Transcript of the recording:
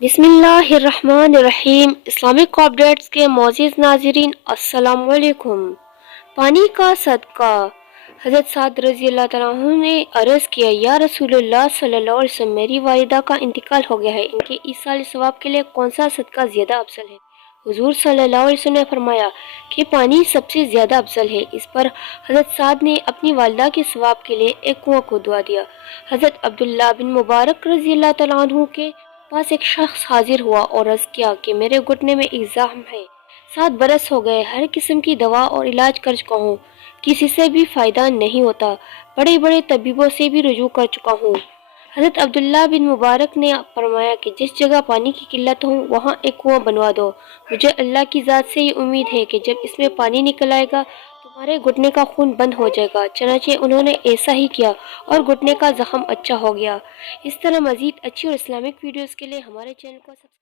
بسم اللہ الرحمن الرحیم۔ اسلامک اپڈیٹس کے معزز ناظرین السلام علیکم۔ پانی کا صدقہ۔ حضرت سعد رضی اللہ تعالیٰ عنہ نے عرض کیا، یا رسول اللہ صلی اللہ علیہ وسلم، میری والدہ کا انتقال ہو گیا ہے، ان کے ایصال ثواب کے لیے کون سا صدقہ زیادہ افضل ہے؟ حضور صلی اللہ علیہ وسلم نے فرمایا کہ پانی سب سے زیادہ افضل ہے۔ اس پر حضرت سعد نے اپنی والدہ کے ثواب کے لیے ایک کنواں کھودوا دیا۔ حضرت عبداللہ بن مبارک رضی اللہ تعالیٰ عنہ کے پاس ایک شخص حاضر ہوا اور عرض کیا کہ میرے گھٹنے میں ایک زخم ہے، 7 برس ہو گئے، ہر قسم کی دوا اور علاج کر چکا ہوں، کسی سے بھی فائدہ نہیں ہوتا، بڑے بڑے طبیبوں سے بھی رجوع کر چکا ہوں۔ حضرت عبداللہ بن مبارک نے فرمایا کہ جس جگہ پانی کی قلت ہو وہاں ایک کنواں بنوا دو، مجھے اللہ کی ذات سے یہ امید ہے کہ جب اس میں پانی نکل آئے گا تمہارے گھٹنے کا خون بند ہو جائے گا۔ چنانچہ انہوں نے ایسا ہی کیا اور گھٹنے کا زخم اچھا ہو گیا۔ اس طرح مزید اچھی اور اسلامک ویڈیوز کے لیے ہمارے چینل کو سبسکرائب